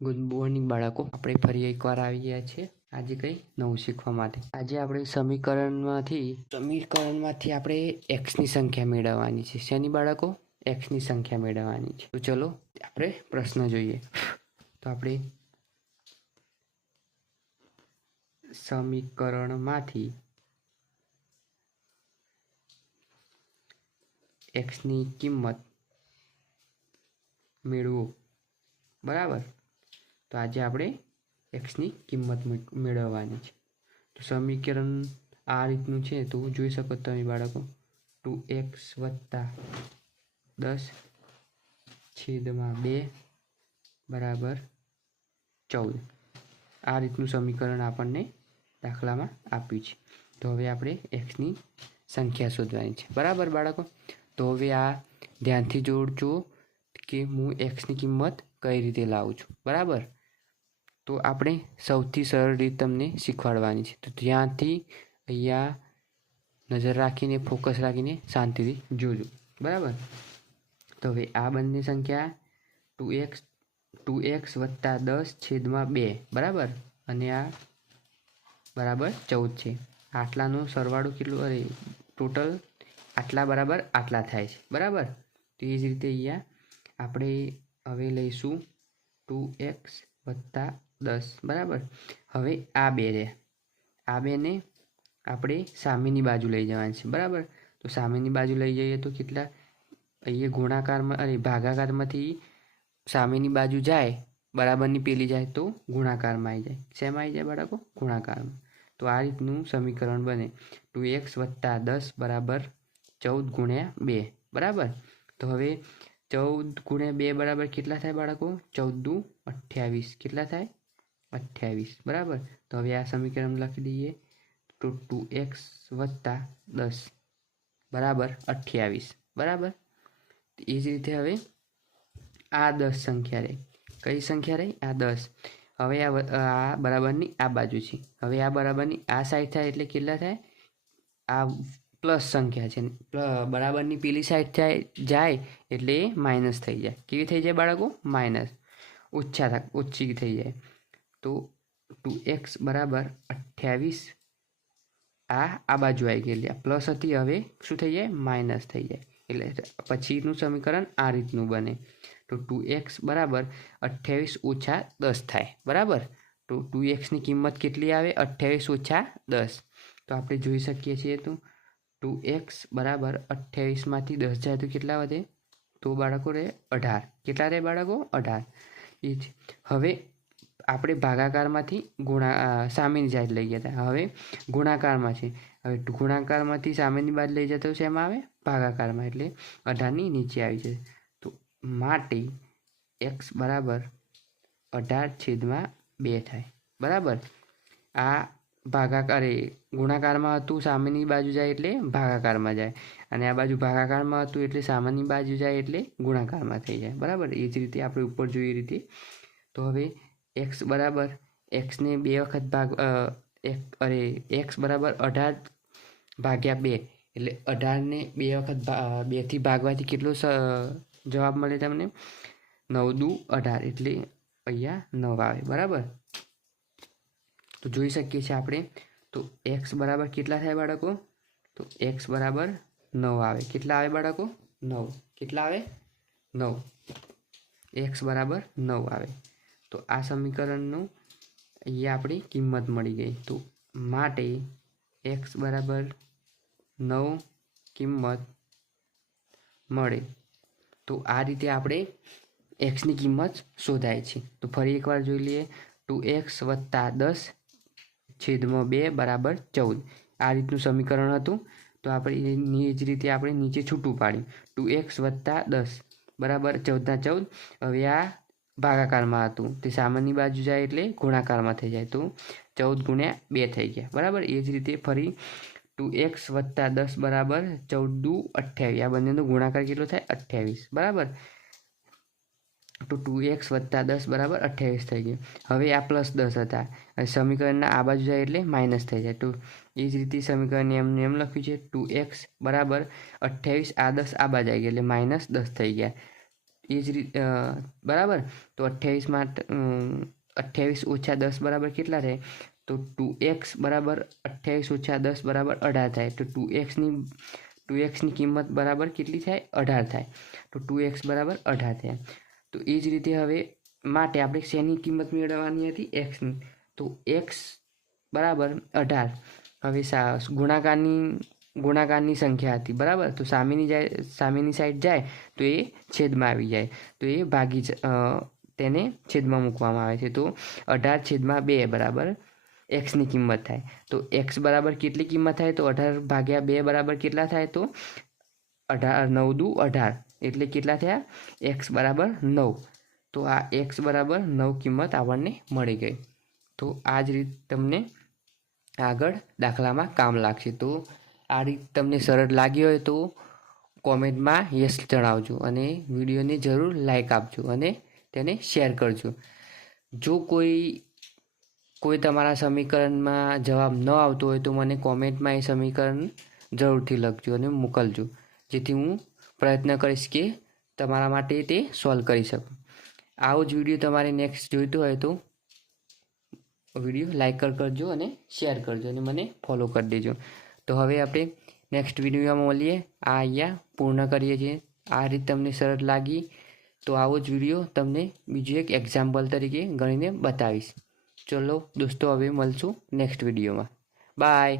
Good morning બાળકો, આપણે ફરી એકવાર આવી ગયા છીએ આજે કંઈ નવું શીખવા માટે. આજે આપણે સમીકરણમાંથી આપણે એક્સની સંખ્યા મેળવવાની છે. શેની બાળકો? એક્સની સંખ્યા મેળવવાની છે. તો ચલો આપણે પ્રશ્ન જોઈએ. તો આપણે સમીકરણમાંથી એક્સની કિંમત મેળવો. બરાબર. તો આજે આપણે એક્સની કિંમત મેળવવાની છે. તો સમીકરણ આ રીતનું છે. તો જોઈ શકો તમે બાળકો, 2x + 10/2 બરાબર 14. આ રીતનું સમીકરણ આપણને દાખલામાં આપ્યું છે. તો હવે આપણે એક્સની સંખ્યા શોધવાની છે. બરાબર બાળકો. તો હવે આ ધ્યાનથી જોડજો કે હું એક્સની કિંમત કઈ રીતે લાવું છું. બરાબર. તો આપણે સૌથી સરળ રીત તમને શીખવાડવાની છે. તો ત્યાંથી અહીંયા નજર રાખીને, ફોકસ રાખીને શાંતિથી જોજો. બરાબર. તો હવે આ બંને સંખ્યા 2x + 10/2 બરાબર, અને આ બરાબર 14 છે. આટલાનો સરવાળો કેટલો? અરે ટોટલ આટલા બરાબર આટલા થાય છે. બરાબર. તો એ જ રીતે અહીંયા આપણે હવે લઈશું 2x + 10 બરાબર. હવે આ બે રહે, આ બેને આપણે સામેની બાજુ લઈ જવાની છે. બરાબર. તો સામેની બાજુ લઈ જઈએ તો કેટલા? અહીંયા ગુણાકારમાં, અરે ભાગાકારમાંથી સામેની બાજુ જાય, બરાબરની પેલી જાય તો ગુણાકારમાં આવી જાય. શેમાં આવી જાય બાળકો? ગુણાકારમાં. તો આ રીતનું સમીકરણ બને. 2x + 10 બરાબર 14 × 2 બરાબર. તો હવે 14 × 2 બરાબર કેટલા થાય બાળકો? 14 દુ 28. કેટલા થાય? 28. બરાબર. તો હવે આ સમીકરણ લખી દઈએ. તો 2x + 10 બરાબર 28. બરાબર. એ જ રીતે હવે આ 10 સંખ્યા રહી. કઈ સંખ્યા રહી? આ 10. હવે આ બરાબરની આ બાજુ છે. હવે આ બરાબરની આ સાઈડ થાય એટલે કેટલા થાય? આ પ્લસ સંખ્યા છે. બરાબરની પેલી સાઈડ જાય એટલે એ માઇનસ થઈ જાય. કેવી થઈ જાય બાળકો? માઇનસ. ઓછી થઈ જાય. તો 2x બરાબર 28. આ બાજુ આવી ગઈ એટલે પ્લસ હતી, હવે શું થઈ જાય? માઇનસ થઈ જાય. એટલે પછીનું સમીકરણ આ રીતનું બને. તો 2x બરાબર 28 - 10 થાય. બરાબર. તો 2x ની કિંમત કેટલી આવે? 28 - 10. તો આપણે જોઈ શકીએ છીએ. તો 2x બરાબર 28માંથી 10 જાય તો કેટલા વધે? તો બાળકો રહે 18. કેટલા રહે બાળકો? 18. એ જ. હવે આપણે ભાગાકારમાંથી સામેની સાઈડ લઈ ગયા હતા. હવે ગુણાકારમાં છે. હવે ગુણાકારમાંથી સામેની બાજુ લઈ જતો શેમાં આવે? ભાગાકારમાં. એટલે 18ની નીચે આવી જાય. તો માટે x બરાબર 18/2 થાય. બરાબર. આ ગુણાકારમાં હતું, સામેની બાજુ જાય એટલે ભાગાકારમાં જાય, અને આ બાજુ ભાગાકારમાં હતું એટલે સામેની બાજુ જાય એટલે ગુણાકારમાં થઈ જાય. બરાબર. એ જ રીતે આપણે ઉપર જોઈએ રીતે. તો હવે x બરાબર, xને 2 વખત x બરાબર 18/2 એટલે 18ને 2 વખત 2થી ભાગવાથી કેટલો જવાબ મળે તમને? 9 દુ 18 એટલે અહીંયા 9 આવે. બરાબર. તો જોઈ શકીએ છીએ આપણે. તો x બરાબર કેટલા થાય બાળકો? તો x બરાબર 9 આવે. કેટલા આવે બાળકો? 9. કેટલા આવે? 9. x બરાબર 9 આવે. તો આ સમીકરણનું અહીંયા આપણી કિંમત મળી ગઈ. તો માટે x બરાબર 9 કિંમત મળે. તો આ રીતે આપણે એક્સની કિંમત શોધાય છે. તો ફરી એકવાર જોઈ લઈએ. 2x + 10/2 બરાબર 14. આ રીતનું સમીકરણ હતું. તો આપણે એ જ રીતે આપણે નીચે છૂટું પાડ્યું. 2x + 10 બરાબર 14 × 14. હવે આ ભાગાકારમાં હતું, તે સામેની બાજુ જાય એટલે ગુણાકારમાં થઈ જાય. તો 14 × 2 થઈ ગયા. બરાબર. એ જ રીતે ફરી 2x + 10 બરાબર 14 દુ 28. આ બંનેનો ગુણાકાર કેટલો થાય? 28. બરાબર. તો 2x + 10 બરાબર 28 થઈ ગયું. હવે આ +10 હતા, અને સમીકરણના આ બાજુ જાય એટલે માઇનસ થઈ જાય. તો એ જ રીતે સમીકરણ એમ લખ્યું છે. 2x બરાબર 28, આ 10 આ બાજુ આવી ગયા એટલે -10 થઈ ગયા. એ જ રીતે બરાબર. તો 28 ઓછા 10 બરાબર કેટલા થાય? તો 2x બરાબર 28 ઓછા 10 બરાબર 18 થાય. તો 2xની કિંમત બરાબર કેટલી થાય? 18 થાય. તો 2x બરાબર 18 થાય. તો એ જ રીતે હવે માટે આપણે શેની કિંમત મેળવવાની હતી? એક્સની. તો એક્સ બરાબર 18. હવે ગુણાકારની સંખ્યા હતી બરાબર. તો સામેની સાઈડ જાય તો એ છેદમાં આવી જાય, તો એ તેને છેદમાં મૂકવામાં આવે છે. તો 18/2 બરાબર એક્સની કિંમત થાય. તો એક્સ બરાબર કેટલી કિંમત થાય? તો 18/2 બરાબર કેટલા થાય? તો 9 દુ 18 એટલે કેટલા થયા? એક્સ બરાબર 9. તો આ એક્સ બરાબર 9 કિંમત આપણને મળી ગઈ. તો આ જ રીત તમને આગળ દાખલામાં કામ લાગશે. તો આ રીત તમને સરળ લાગી હોય તો કોમેન્ટમાં યસ જણાવજો અને વિડીયોને જરૂર લાઈક આપજો અને તેને શેર કરજો. જો કોઈ તમારા સમીકરણમાં જવાબ ન આવતો હોય તો મને કોમેન્ટમાં એ સમીકરણ જરૂરથી લખજો અને મોકલજો, જેથી હું પ્રયત્ન કરીશ કે તમારા માટે તે સોલ્વ કરી શકું. આવો જ વિડીયો તમારે નેક્સ્ટ જોઈતો હોય તો વિડીયો લાઈક કરજો અને શેર કરજો અને મને ફોલો કરી દેજો. તો હવે આપણે નેક્સ્ટ વિડીયોમાં મળીએ. આ અહીંયા પૂર્ણ કરીએ છીએ. આ રીત તમને સરળ લાગી તો આવો જ વિડીયો તમને બીજું એક એક્ઝામ્પલ તરીકે ગણીને બતાવીશ. ચલો દોસ્તો, હવે મળશું નેક્સ્ટ વિડીયોમાં. બાય.